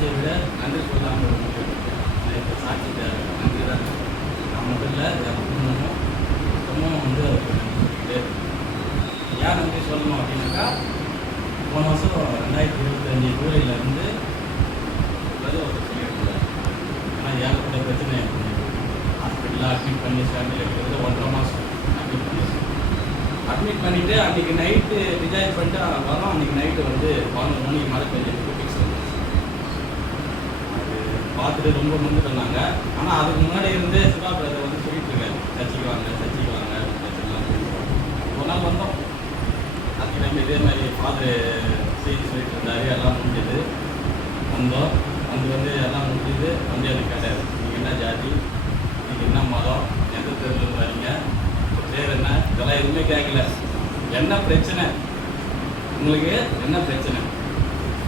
சாட்சியை விட நன்றி சொல்லாமல் இப்போ சாட்சி தேவை. நன்றி தான். நான் மட்டும் இல்லை, என் குடும்பமும் மொத்தமும் வந்து அவருக்கு நன்றி சொல்லிக்கிட்டே இருக்கு. ஏன் நன்றி சொல்லணும் அப்படின்னாக்கா, போன வருஷம் 2025 ஜூலையிலேருந்து ஒருத்தர் சொல்லியிருக்கிறார். ஆனால் ஏகப்பட்ட பிரச்சனை ஹாஸ்பிட்டலில் அட்மிட் பண்ணி ஃபேமிலியில் இருக்கிறது 1.5 மாதம் அட்மிட் பண்ணிவிட்டு அன்றைக்கி நைட்டு டிசைன் பண்ணிட்டு வரோம். அன்றைக்கி நைட்டு வந்து 11 மணிக்கு மழை பெஞ்சு ஃபிக்ஸ் வந்து அது பார்த்துட்டு ரொம்ப முந்து பண்ணாங்க. ஆனால் அதுக்கு முன்னாடி இருந்து சிவா பிரதர் வந்து சொல்லிட்டு இருக்காரு, சர்ச்சைக்கு வாங்க பிரச்சனைலாம் ஒரு நாள் வந்தோம். அதுக்கு நம்ம இதே மாதிரி ஃபாதர் செய்தி சொல்லிட்டு இருந்தாரு. எல்லாம் முடிஞ்சது, வந்தோம். வந்து எல்லாம் முடிஞ்சது. வந்து எனக்கு கேட்டார், நீங்கள் என்ன ஜாதி, நீங்கள் என்ன மதம், எந்த தெருவில் வரீங்க, பேர் என்ன, இதெல்லாம் எதுவுமே கேட்கல. என்ன பிரச்சனை உங்களுக்கு, என்ன பிரச்சனை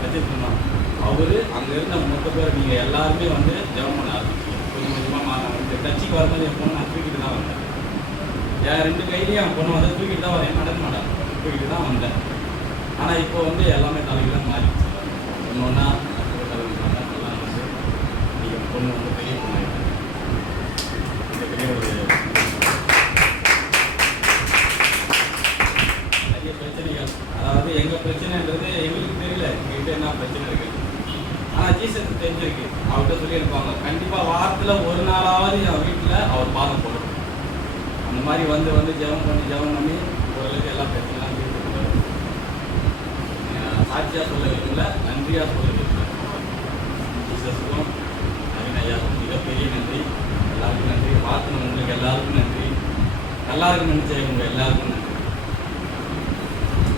வச்சுருந்தோம். அவர் அங்கே இருந்த மொத்த பேர் நீங்கள் எல்லாருமே வந்து ஜெபம் பண்ண ஆரம்பிச்சிங்க. கொஞ்சம் கொஞ்சமாக மாறாங்க. கட்சிக்கு வரும்போது என் பொண்ணு நான் தூக்கிட்டு தான் வந்தேன். என் 2 கையிலையும் என் பொண்ணு வந்து தூக்கிட்டு தான் வரேன், நடக்க மாட்டேன், தூக்கிட்டு தான் வந்தேன். ஆனால் இப்போ வந்து எல்லாமே தலைகளாக மாறிடுச்சு. ஒன்றா நல்லா இருந்துச்சு. நீங்கள் பொண்ணு வந்து பெரிய பொண்ணு இந்த பெரிய ஒரு நிறைய பிரச்சனைகள். அதாவது எங்கள் பிரச்சனைன்றது எங்களுக்கு தெரியல, எங்ககிட்ட என்ன பிரச்சனை இருக்குது. ஆனால் ஜீசஸ் தெரிஞ்சிருக்கு. அவர்கிட்ட சொல்லியிருப்பாங்க, கண்டிப்பாக வாரத்தில் ஒரு நாளாவது என் வீட்டில் அவர் பாதம் போடணும். அந்த மாதிரி வந்து ஜெபம் பண்ணி ஓரளவுக்கு எல்லா பிரச்சனைலாம் தீர்த்துக்கிறாரு. சாட்சியாக சொல்ல விரும்பல, நன்றியாக சொல்ல விரும்பல. ஜீசஸுக்கும் நவீன் ஐயாவுக்கும் மிகப்பெரிய நன்றி. எல்லாருக்கும் நன்றி. பார்க்கணும் உங்களுக்கு எல்லாருக்கும் நன்றி. நல்லா இருக்குன்னு நினச்சேன் உங்கள் எல்லாருக்கும்